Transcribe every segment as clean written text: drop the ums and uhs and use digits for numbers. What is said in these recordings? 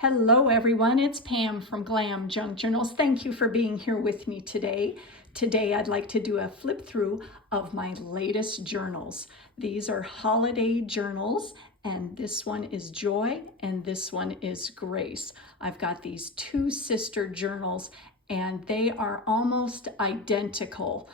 Hello everyone, it's Pam from GlamJunkJournals. Thank you for being here with me today. Today I'd like to do a flip through of my latest journals. These are holiday journals, and this one is Joy and this one is Grace. I've got these two sister journals and they are almost identical,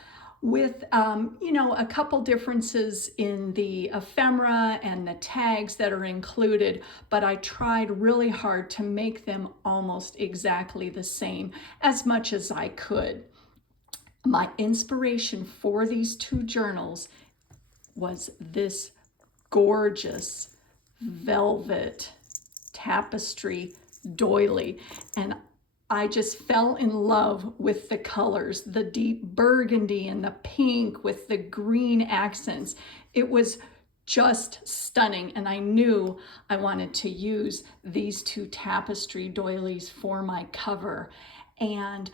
with a couple differences in the ephemera and the tags that are included, but I tried really hard to make them almost exactly the same as much as I could. My inspiration for these two journals was this gorgeous velvet tapestry doily, and I just fell in love with the colors, the deep burgundy and the pink with the green accents. It was just stunning, and I knew I wanted to use these two tapestry doilies for my cover. And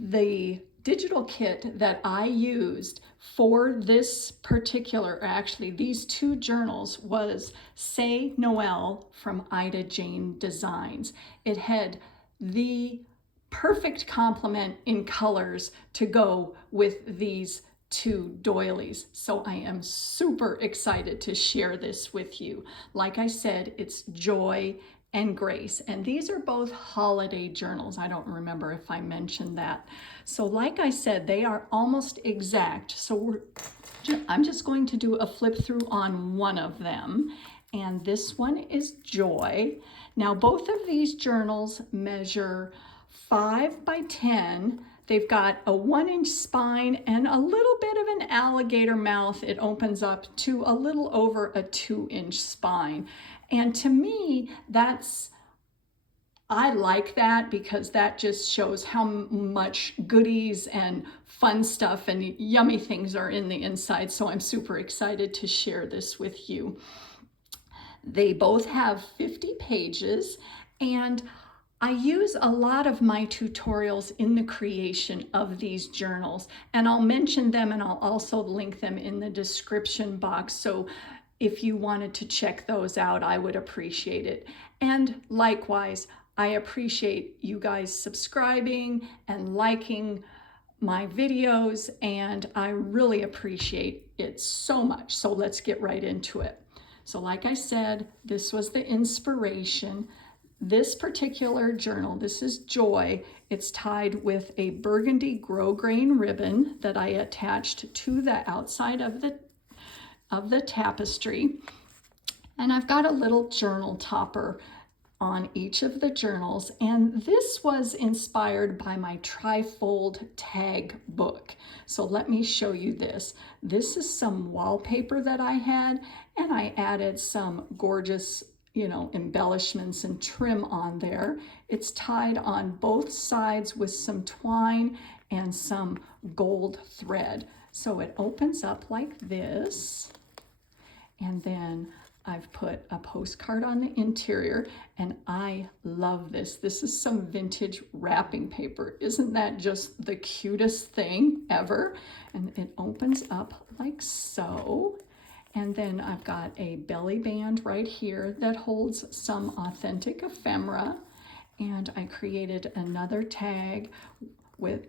the digital kit that I used for this particular, actually these two journals, was C'est Noel from idajanedesigns. It had the perfect complement in colors to go with these two doilies. So I am super excited to share this with you. Like I said, it's Joy and Grace, and these are both holiday journals. I don't remember if I mentioned that. So like I said, they are almost exact. So I'm just going to do a flip through on one of them, and this one is Joy. Now both of these journals measure 5 by 10. They've got a 1-inch spine and a little bit of an alligator mouth. It opens up to a little over a 2-inch spine. And to me, I like that because that just shows how much goodies and fun stuff and yummy things are in the inside. So I'm super excited to share this with you. They both have 50 pages, and I use a lot of my tutorials in the creation of these journals, and I'll mention them and I'll also link them in the description box. So if you wanted to check those out, I would appreciate it. And likewise, I appreciate you guys subscribing and liking my videos, and I really appreciate it so much. So let's get right into it. So like I said, this was the inspiration. This particular journal, this is Joy. It's tied with a burgundy grosgrain ribbon that I attached to the outside of the tapestry. And I've got a little journal topper on each of the journals, and this was inspired by my trifold tag book. So let me show you this. This is some wallpaper that I had, and I added some gorgeous embellishments and trim on there. It's tied on both sides with some twine and some gold thread. So it opens up like this, and then I've put a postcard on the interior, and I love this. This is some vintage wrapping paper. Isn't that just the cutest thing ever? And it opens up like so. And then I've got a belly band right here that holds some authentic ephemera. And I created another tag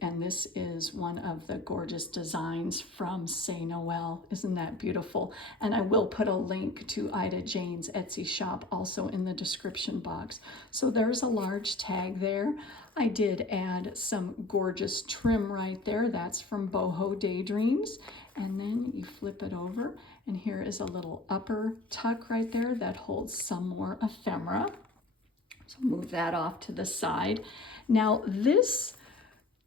and this is one of the gorgeous designs from C'est Noel. Isn't that beautiful? And I will put a link to Ida Jane's Etsy shop also in the description box. So there's a large tag there. I did add some gorgeous trim right there. That's from Bohodaydreams. And then you flip it over, and here is a little upper tuck right there that holds some more ephemera. So move that off to the side. Now this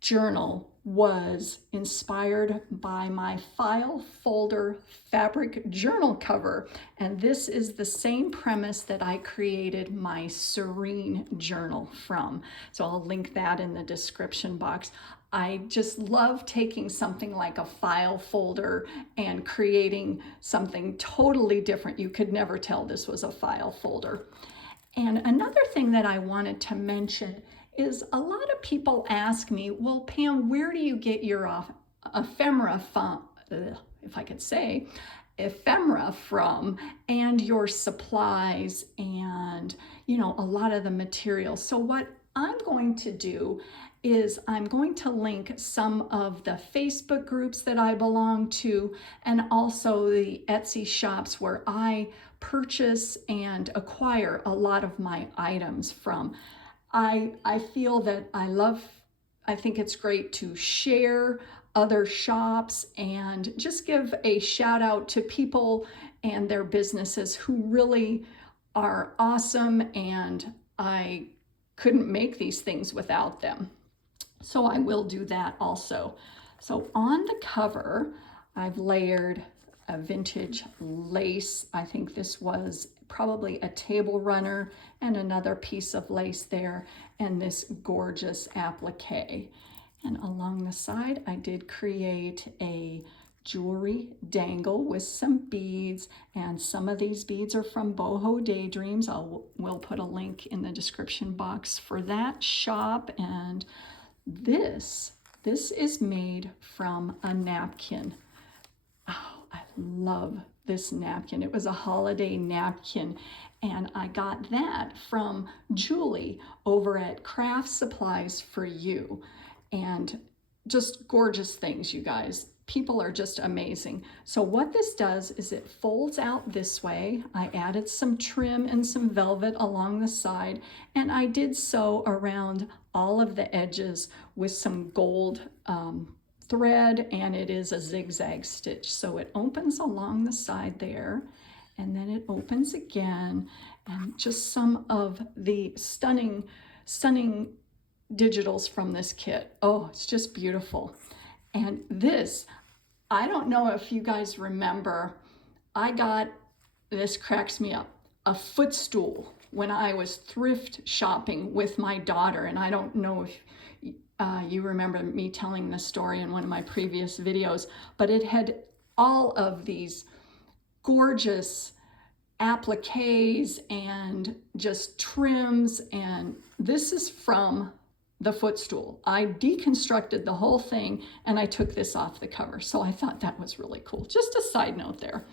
journal was inspired by my file folder fabric journal cover, and this is the same premise that I created my Serene journal from. So I'll link that in the description box. I just love taking something like a file folder and creating something totally different. You could never tell this was a file folder. And another thing that I wanted to mention is a lot of people ask me, well, Pam, where do you get your ephemera, if I could say, ephemera from, and your supplies, and a lot of the materials. So what I'm going to do is I'm going to link some of the Facebook groups that I belong to, and also the Etsy shops where I purchase and acquire a lot of my items from. I feel that I think it's great to share other shops and just give a shout out to people and their businesses who really are awesome, and I couldn't make these things without them. So I will do that also. So on the cover, I've layered a vintage lace. I think this was probably a table runner, and another piece of lace there, and this gorgeous applique. And along the side, I did create a jewelry dangle with some beads, and some of these beads are from Bohodaydreams. We'll put a link in the description box for that shop. And this is made from a napkin. Oh, I love this napkin. It was a holiday napkin, and I got that from Julie over at Craft Supplies for You. And just gorgeous things, you guys. People are just amazing. So what this does is it folds out this way. I added some trim and some velvet along the side, and I did so around all of the edges with some gold thread, and it is a zigzag stitch. So it opens along the side there, and then it opens again, and just some of the stunning digitals from this kit. Oh, it's just beautiful. And this, I don't know if you guys remember, I got, this cracks me up, a footstool when I was thrift shopping with my daughter. And I don't know if you remember me telling this story in one of my previous videos, but it had all of these gorgeous appliques and just trims, and this is from the footstool. I deconstructed the whole thing and I took this off the cover. So I thought that was really cool. Just a side note there.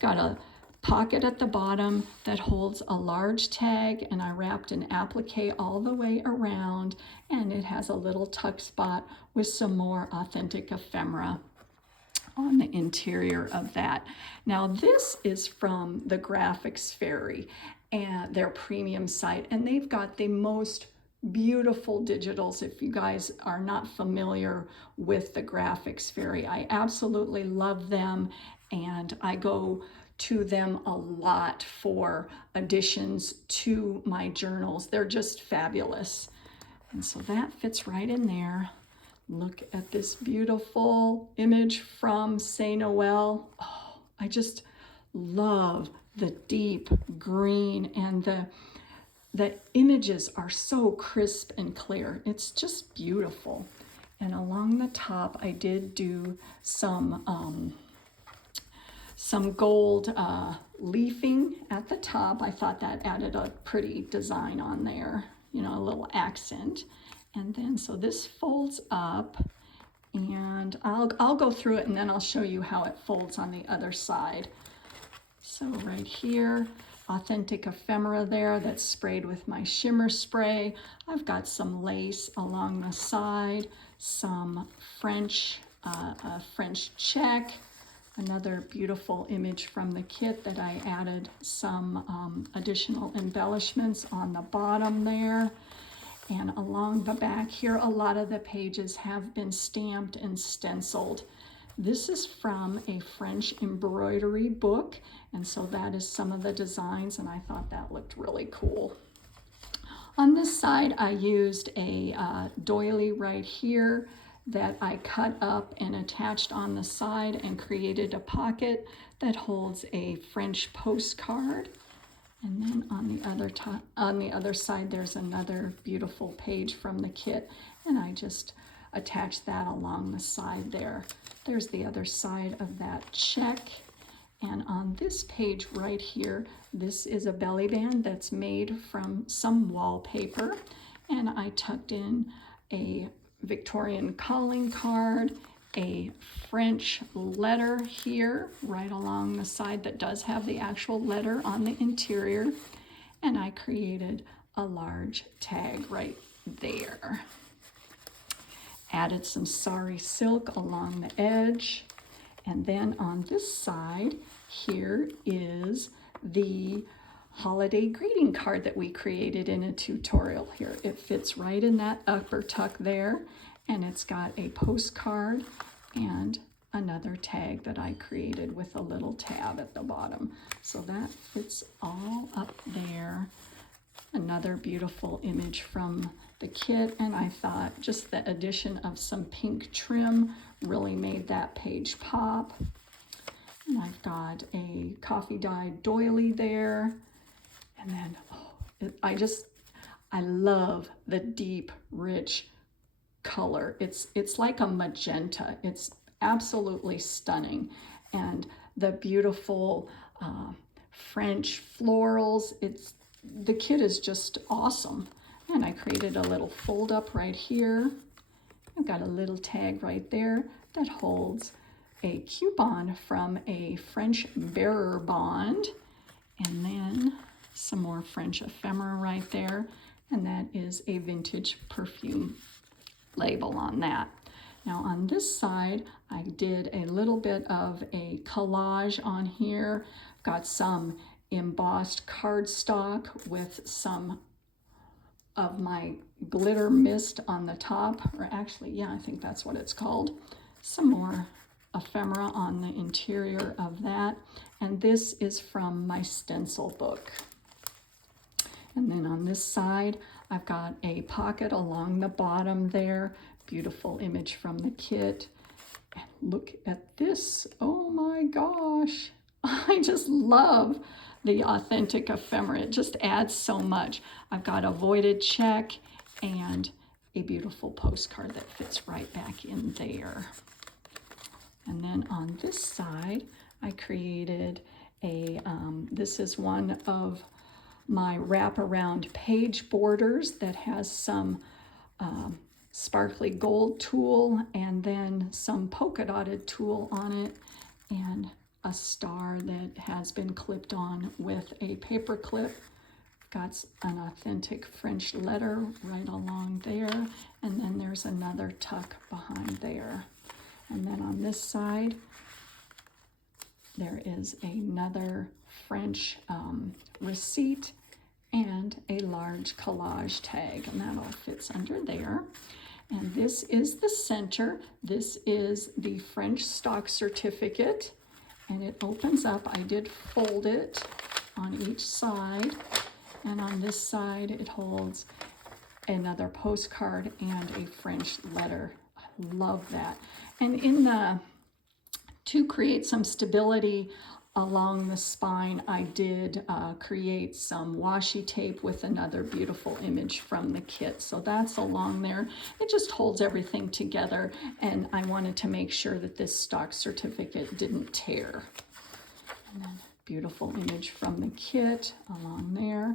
Got a pocket at the bottom that holds a large tag, and I wrapped an applique all the way around, and it has a little tuck spot with some more authentic ephemera on the interior of that. Now this is from the Graphics Fairy and their premium site, and they've got the most beautiful digitals. If you guys are not familiar with the Graphics Fairy, I absolutely love them, and I go to them a lot for additions to my journals. They're just fabulous. And so that fits right in there. Look at this beautiful image from C'est Noel. Oh, I just love the deep green, and the images are so crisp and clear. It's just beautiful. And along the top, I did do some gold leafing at the top. I thought that added a pretty design on there, a little accent. And then, so this folds up, and I'll go through it and then I'll show you how it folds on the other side. So right here, authentic ephemera there that's sprayed with my shimmer spray. I've got some lace along the side, some French check, another beautiful image from the kit that I added some additional embellishments on the bottom there. And along the back here, a lot of the pages have been stamped and stenciled. This is from a French embroidery book, and so that is some of the designs, and I thought that looked really cool. On this side, I used a doily right here that I cut up and attached on the side and created a pocket that holds a French postcard. And then on the other side, there's another beautiful page from the kit, and I just attached that along the side there. There's the other side of that check. And on this page right here, this is a belly band that's made from some wallpaper, and I tucked in a Victorian calling card a French letter here right along the side that does have the actual letter on the interior. And I created a large tag right there. Added some sari silk along the edge. And then on this side, here is the holiday greeting card that we created in a tutorial here. It fits right in that upper tuck there, and it's got a postcard and another tag that I created with a little tab at the bottom. So that fits all up there. Another beautiful image from the kit, and I thought just the addition of some pink trim really made that page pop. And I've got a coffee dyed doily there. And then, I love the deep, rich color. It's like a magenta. It's absolutely stunning. And the beautiful French florals, the kit is just awesome. And I created a little fold up right here. I've got a little tag right there that holds a coupon from a French bearer bond, and then some more French ephemera right there, and that is a vintage perfume label on that. Now on this side, I did a little bit of a collage on here. Got some embossed cardstock with some of my glitter mist on the top, or actually, yeah, I think that's what it's called. Some more ephemera on the interior of that. And this is from my stencil book. And then on this side, I've got a pocket along the bottom there. Beautiful image from the kit. And look at this. Oh my gosh. I just love the authentic ephemera. It just adds so much. I've got a voided check and a beautiful postcard that fits right back in there. And then on this side, I created this is one of my wraparound page borders that has some sparkly gold tulle and then some polka dotted tulle on it, and a star that has been clipped on with a paper clip. Got an authentic French letter right along there, and then there's another tuck behind there. And then on this side, there is another French receipt and a large collage tag, and that all fits under there. And this is the center. This is the French stock certificate, and it opens up. I did fold it on each side, and on this side it holds another postcard and a French letter. I love that. And to create some stability along the spine, I did create some washi tape with another beautiful image from the kit. So that's along there. It just holds everything together, and I wanted to make sure that this stock certificate didn't tear. And then beautiful image from the kit along there.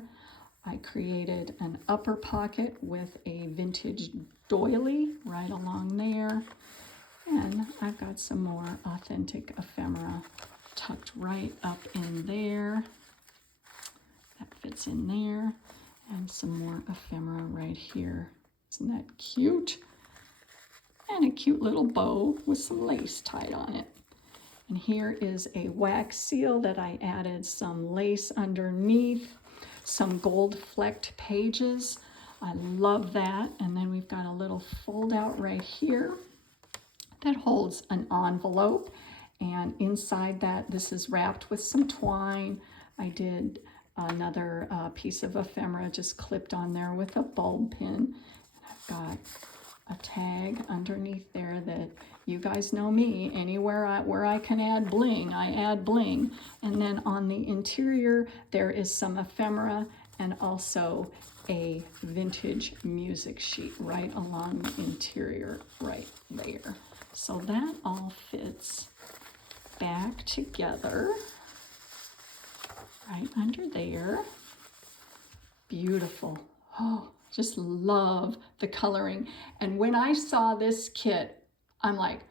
I created an upper pocket with a vintage doily right along there. And I've got some more authentic ephemera tucked right up in there. That fits in there. And some more ephemera right here. Isn't that cute? And a cute little bow with some lace tied on it. And here is a wax seal that I added some lace underneath, some gold flecked pages. I love that. And then we've got a little fold out right here that holds an envelope, and inside that, this is wrapped with some twine. I did another piece of ephemera just clipped on there with a bulb pin. And I've got a tag underneath there that you guys know me. Anywhere where I can add bling, I add bling. And then on the interior, there is some ephemera and also a vintage music sheet right along the interior right there. So that all fits back together right under there. Beautiful. Oh, just love the coloring. And when I saw this kit, I'm like,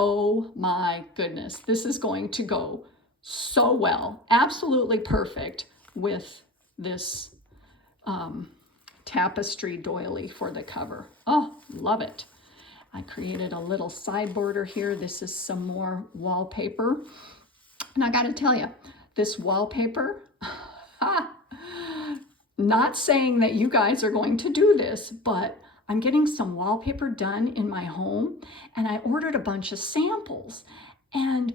Oh my goodness, this is going to go so well, absolutely perfect with this tapestry doily for the cover. Oh, love it. I created a little side border here. This is some more wallpaper. And I got to tell you, this wallpaper, not saying that you guys are going to do this, but I'm getting some wallpaper done in my home, and I ordered a bunch of samples. And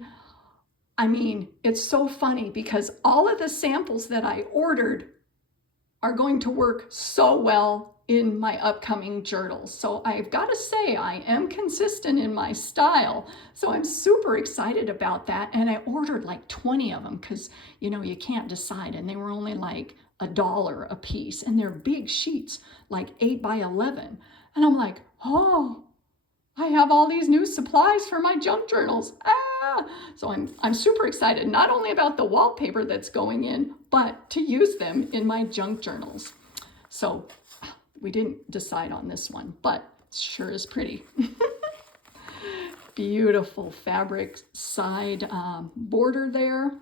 I mean, it's so funny because all of the samples that I ordered are going to work so well in my upcoming journals. So I've got to say, I am consistent in my style. So I'm super excited about that. And I ordered like 20 of them because, you know, you can't decide. And they were only like $1 a piece. And they're big sheets, like 8 by 11. And I'm like, oh, I have all these new supplies for my junk journals. So I'm super excited, not only about the wallpaper that's going in, but to use them in my junk journals. So we didn't decide on this one, but it sure is pretty. Beautiful fabric side border there.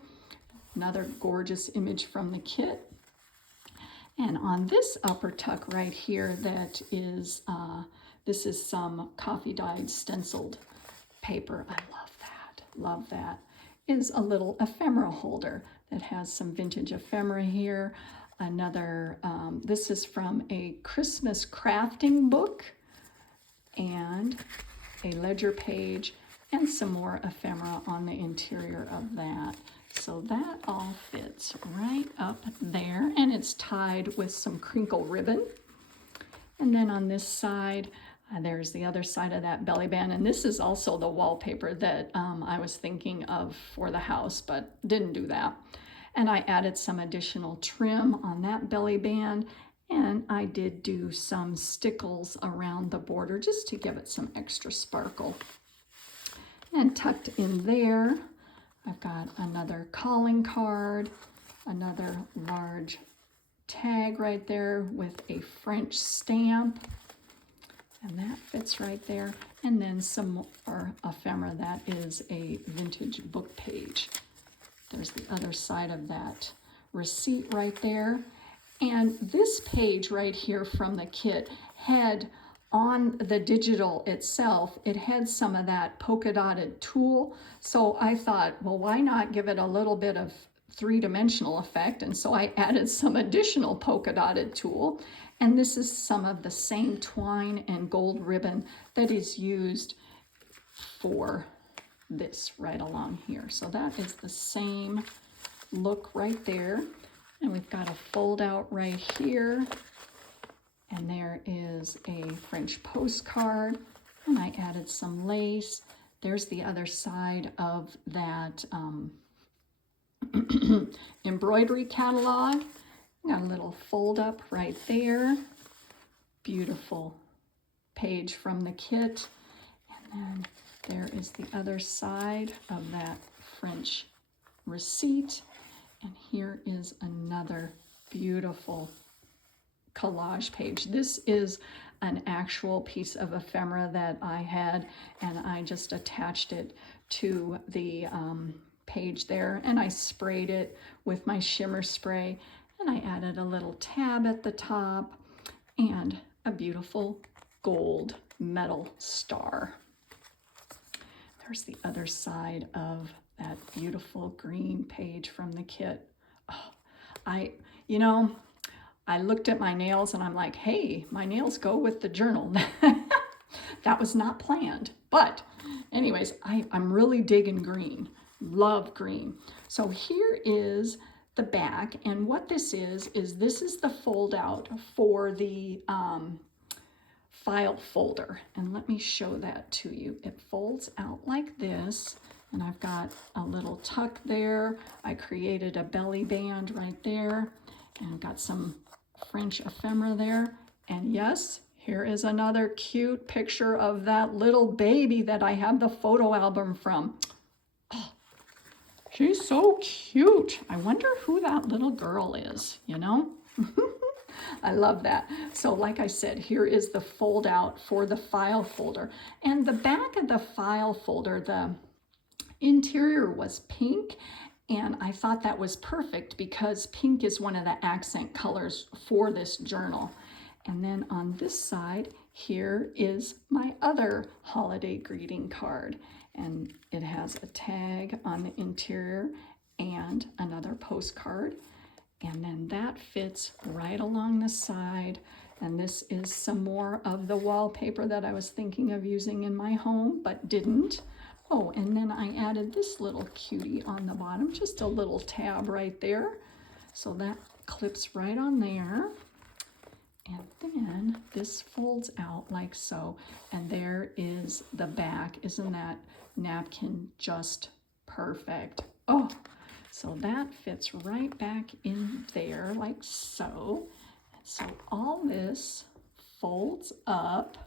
Another gorgeous image from the kit. And on this upper tuck right here, that is, this is some coffee dyed stenciled paper. I love that, is a little ephemera holder that has some vintage ephemera here. Another, this is from a Christmas crafting book, and a ledger page, and some more ephemera on the interior of that. So that all fits right up there, and it's tied with some crinkle ribbon. And then on this side, there's the other side of that belly band, and this is also the wallpaper that I was thinking of for the house, but didn't do that. And I added some additional trim on that belly band, and I did do some stickles around the border just to give it some extra sparkle. And tucked in there, I've got another calling card, another large tag right there with a French stamp. And that fits right there. And then some more ephemera. That is a vintage book page. There's the other side of that receipt right there. And this page right here from the kit had, on the digital itself, it had some of that polka dotted tulle. So I thought, well, why not give it a little bit of three-dimensional effect? And so I added some additional polka dotted tulle. And this is some of the same twine and gold ribbon that is used for this right along here. So that is the same look right there. And we've got a fold out right here. And there is a French postcard. And I added some lace. There's the other side of that embroidery catalog. Got a little fold up right there. Beautiful page from the kit. And then there is the other side of that French receipt. And here is another beautiful collage page. This is an actual piece of ephemera that I had, and I just attached it to the page there, and I sprayed it with my shimmer spray. And I added a little tab at the top and a beautiful gold metal star. There's the other side of that beautiful green page from the kit. Oh, I looked at my nails and I'm like, hey, my nails go with the journal. That was not planned. But anyways, I'm really digging green. Love green. So here is the back, and what this is this is the fold out for the file folder, and let me show that to you. It folds out like this, and I've got a little tuck there. I created a belly band right there, and I've got some French ephemera there. And yes, here is another cute picture of that little baby that I have the photo album from. She's so cute. I wonder who that little girl is, you know? I love that. So like I said, here is the fold out for the file folder. And the back of the file folder, the interior was pink, and I thought that was perfect because pink is one of the accent colors for this journal. And then on this side, here is my other holiday greeting card. And it has a tag on the interior and another postcard. And then that fits right along the side. And this is some more of the wallpaper that I was thinking of using in my home, but didn't. Oh, and then I added this little cutie on the bottom, just a little tab right there. So that clips right on there. And then this folds out like so. And there is the back. Isn't that napkin just perfect? Oh, so that fits right back in there like so. So all this folds up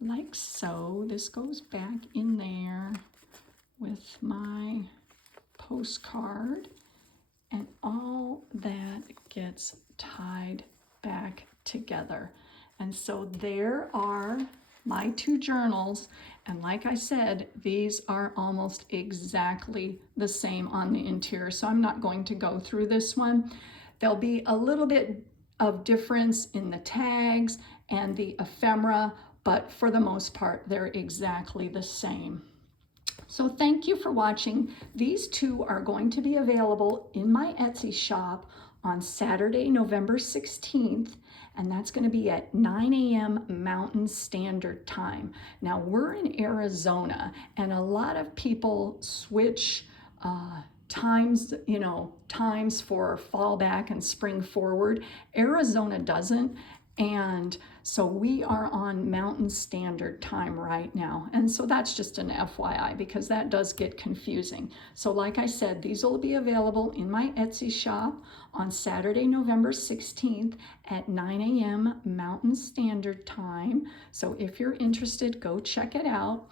like so. This goes back in there with my postcard, and all that gets tied back together. And so there are my two journals, and like I said, these are almost exactly the same on the interior, so I'm not going to go through this one. There'll be a little bit of difference in the tags and the ephemera, but for the most part, they're exactly the same. So thank you for watching. These two are going to be available in my Etsy shop on Saturday, November 16th, and that's going to be at 9 a.m. Mountain Standard Time. Now, we're in Arizona, and a lot of people switch times, times for fall back and spring forward. Arizona doesn't. And so we are on Mountain Standard Time right now. And so that's just an FYI because that does get confusing. So like I said, these will be available in my Etsy shop on Saturday, November 16th at 9 a.m. Mountain Standard Time. So if you're interested, go check it out.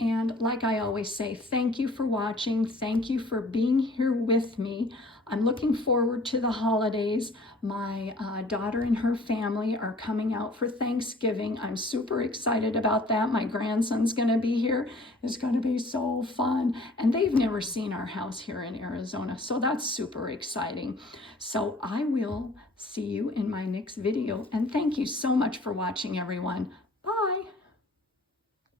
And like I always say, thank you for watching. Thank you for being here with me. I'm looking forward to the holidays. My daughter and her family are coming out for Thanksgiving. I'm super excited about that. My grandson's going to be here. It's going to be so fun. And they've never seen our house here in Arizona, so that's super exciting. So I will see you in my next video. And thank you so much for watching, everyone. Bye.